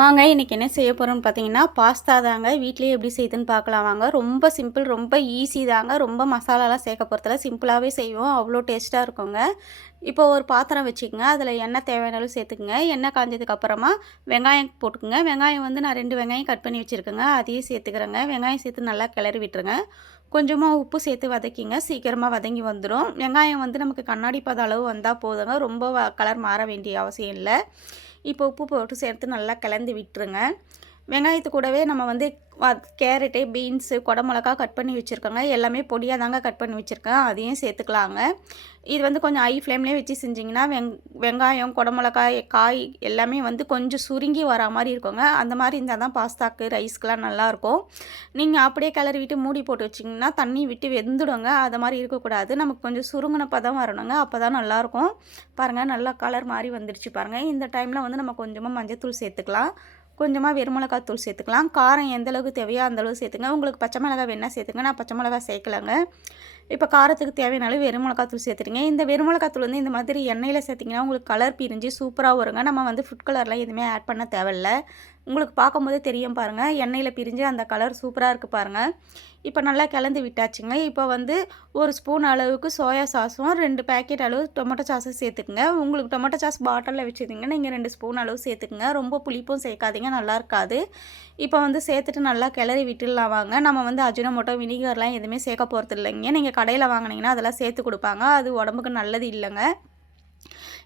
வாங்க இன்றைக்கி என்ன செய்ய போகிறோம்னு பார்த்தீங்கன்னா, பாஸ்தா தாங்க. வீட்லேயே எப்படி செய்யுதுன்னு பார்க்கலாம் வாங்க. ரொம்ப சிம்பிள், ரொம்ப ஈஸி தாங்க. ரொம்ப மசாலாலாம் சேர்க்க போகிறதில்ல. சிம்பிளாகவே செய்வோம். அவ்வளோ டேஸ்ட்டாக இருக்குங்க. இப்போ ஒரு பாத்திரம் வச்சுக்கோங்க. அதில் எண்ணெய் தேவையான அளவு சேர்த்துக்குங்க. எண்ணெய் காஞ்சதுக்கப்புறமா வெங்காயம் போட்டுக்குங்க. வெங்காயம் வந்து நான் 2 வெங்காயம் கட் பண்ணி வச்சுருக்கேங்க. அதையும் சேர்த்துக்கிறேங்க. வெங்காயம் சேர்த்து நல்லா கிளறி விட்டுருங்க. கொஞ்சமாக உப்பு சேர்த்து வதக்கிங்க. சீக்கிரமாக வதங்கி வந்துடும். வெங்காயம் வந்து நமக்கு கண்ணாடி பதம் அளவு வந்தால் போதுங்க. ரொம்ப கலர் மாற வேண்டிய அவசியம் இல்லை. இப்போ உப்பு போட்டு சேர்த்து நல்லா கலந்து விட்டுருங்க. வெங்காயத்து கூடவே நம்ம வந்து கேரட்டு, பீன்ஸு, குடமிளகா கட் பண்ணி வச்சுருக்கோங்க. எல்லாமே பொடியாக தாங்க கட் பண்ணி வச்சுருக்கேன். அதையும் சேர்த்துக்கலாங்க. இது வந்து கொஞ்சம் ஹை ஃப்ளேம்லேயே வச்சு செஞ்சிங்கன்னா வெங்காயம், குடமிளகாய், காய் எல்லாமே வந்து கொஞ்சம் சுருங்கி வரா மாதிரி இருக்குங்க. அந்த மாதிரி இருந்தால் தான் பாஸ்தாக்கு, ரைஸ்க்கெலாம் நல்லாயிருக்கும். நீங்கள் அப்படியே கிளறி விட்டு மூடி போட்டு வச்சிங்கன்னா தண்ணி விட்டு வெந்துடுங்க. அது மாதிரி இருக்கக்கூடாது. நமக்கு கொஞ்சம் சுருங்கின பதம் வரணுங்க. அப்போ தான் நல்லாயிருக்கும். பாருங்கள், நல்லா கலர் மாதிரி வந்துடுச்சு பாருங்கள். இந்த டைமில் வந்து நம்ம கொஞ்சமாக மஞ்சத்தூள் சேர்த்துக்கலாம். கொஞ்சமாக வெறுமிளகாத்தூள் சேர்த்துக்கலாம். காரம் எந்த அளவுக்கு தேவையோ அந்தளவு சேர்த்துங்க. உங்களுக்கு பச்சை மிளகாய் வேணால் சேர்த்துங்க. நான் பச்சை மிளகாய் சேர்க்கலைங்க. இப்போ காரத்துக்கு தேவையான அளவு வெறுமிளகாத்தூள் சேர்த்துருங்க. இந்த வெறுமிளகாத்தூள் வந்து இந்த மாதிரி எண்ணெயில் சேர்த்திங்கன்னா உங்களுக்கு கலர் பிரிஞ்சு சூப்பராக வருங்க. நம்ம வந்து ஃபுட் கலர்லாம் எதுவுமே ஆட் பண்ண தேவையில்ல. உங்களுக்கு பார்க்கும்போதே தெரியும் பாருங்கள். எண்ணெயில் பிரிஞ்சு அந்த கலர் சூப்பராக இருக்குது பாருங்கள். இப்போ நல்லா கலந்து விட்டாச்சுங்க. இப்போ வந்து 1 ஸ்பூன் அளவுக்கு சோயா சாஸும் 2 பேக்கெட் அளவு டொமேட்டோ சாஸும் சேர்த்துக்குங்க. உங்களுக்கு டொமேட்டோ சாஸ் பாட்டிலில் வச்சுருந்தீங்கன்னா நீங்கள் 2 ஸ்பூன் அளவு சேர்த்துக்குங்க. ரொம்ப புளிப்பும் சேர்க்காதீங்க, நல்லா இருக்காது. இப்போ வந்து சேர்த்துட்டு நல்லா கிளறி விட்டுடலாம் வாங்க. நம்ம வந்து அஜினோமோட்டோ, வினிகர்லாம் எதுவுமே சேர்க்க போகிறது இல்லைங்க. நீங்கள் கடையில் வாங்கினீங்கன்னா அதெல்லாம் சேர்த்து கொடுப்பாங்க. அது உடம்புக்கு நல்லது இல்லைங்க.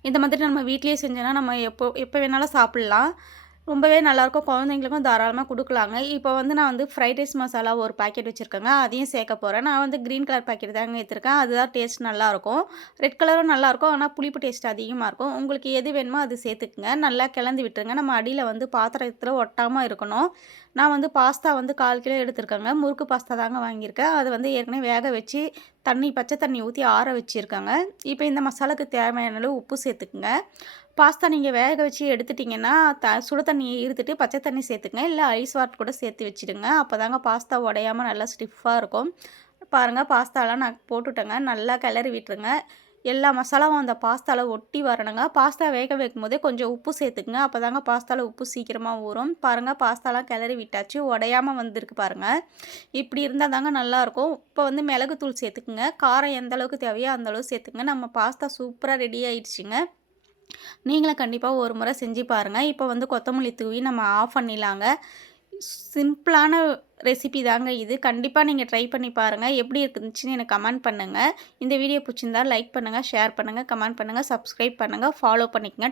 இந்த மாதிரி நம்ம வீட்லேயே செஞ்சோன்னா நம்ம எப்போ வேணாலும் சாப்பிட்லாம். ரொம்பவே நல்லாயிருக்கும். குழந்தைங்களுக்கும் தாராளமாக கொடுக்கலாங்க. இப்போ வந்து நான் வந்து ஃப்ரைட் ரைஸ் மசாலா ஒரு பாக்கெட் வச்சுருக்கேங்க. அதையும் சேர்க்க போகிறேன். நான் வந்து க்ரீன் கலர் பாக்கெட் தாங்க எடுத்துருக்கேன். அதுதான் டேஸ்ட் நல்லாயிருக்கும். ரெட் கலரும் நல்லாயிருக்கும். ஆனால் புளிப்பு டேஸ்ட் அதிகமாக இருக்கும். உங்களுக்கு எது வேணுமோ அது சேர்த்துக்குங்க. நல்லா கிளந்து விட்டுருங்க. நம்ம அடியில் வந்து பாத்திரத்தில் ஒட்டாமல் இருக்கணும். நான் வந்து பாஸ்தா வந்து 1/4 கிலோ எடுத்துருக்கேங்க. முறுக்கு பாஸ்தா தாங்க வாங்கியிருக்கேன். அது வந்து ஏற்கனவே வேக வச்சு பச்சை தண்ணி ஊற்றி ஆற வச்சுருக்கேங்க. இப்போ இந்த மசாலாவுக்கு தேவையான அளவு உப்பு சேர்த்துக்குங்க. பாஸ்தா நீங்கள் வேக வச்சு எடுத்துட்டிங்கன்னா சுடு தண்ணியை இருத்துட்டு பச்சை தண்ணி சேர்த்துங்க. இல்லை ஐஸ் வாட்டர் கூட சேர்த்து வச்சுடுங்க. அப்போ தாங்க பாஸ்தா உடையாமல் நல்லா ஸ்டிஃபாக இருக்கும். பாருங்கள், பாஸ்தாலாம் நான் போட்டுட்டேங்க. நல்லா கிளறி விட்டுருங்க. எல்லா மசாலாவும் அந்த பாஸ்தாவில் ஒட்டி வரணுங்க. பாஸ்தா வேக வைக்கும் போதே கொஞ்சம் உப்பு சேர்த்துக்குங்க. அப்போ தாங்க பாஸ்தாவில் உப்பு சீக்கிரமாக ஊறும். பாருங்கள், பாஸ்தாலாம் கிளறி விட்டாச்சு. உடையாமல் வந்திருக்கு பாருங்கள். இப்படி இருந்தால் தாங்க நல்லாயிருக்கும். இப்போ வந்து மிளகுத்தூள் சேர்த்துக்குங்க. காரம் எந்த அளவுக்கு தேவையோ அந்தளவு சேர்த்துங்க. நம்ம பாஸ்தா சூப்பராக ரெடி ஆயிடுச்சுங்க. நீங்களும் கண்டிப்பாக ஒரு முறை செஞ்சு பாருங்கள். இப்போ வந்து கொத்தமல்லி தூவி நம்ம ஆஃப் பண்ணிடலாங்க. சிம்பிளான ரெசிபி தாங்க இது. கண்டிப்பாக நீங்கள் ட்ரை பண்ணி பாருங்கள். எப்படி இருந்துச்சுன்னு எனக்கு கமெண்ட் பண்ணுங்கள். இந்த வீடியோ பிடிச்சிருந்தா லைக் பண்ணுங்கள், ஷேர் பண்ணுங்கள், கமெண்ட் பண்ணுங்கள், சப்ஸ்கிரைப் பண்ணுங்கள், ஃபாலோ பண்ணிக்கங்க.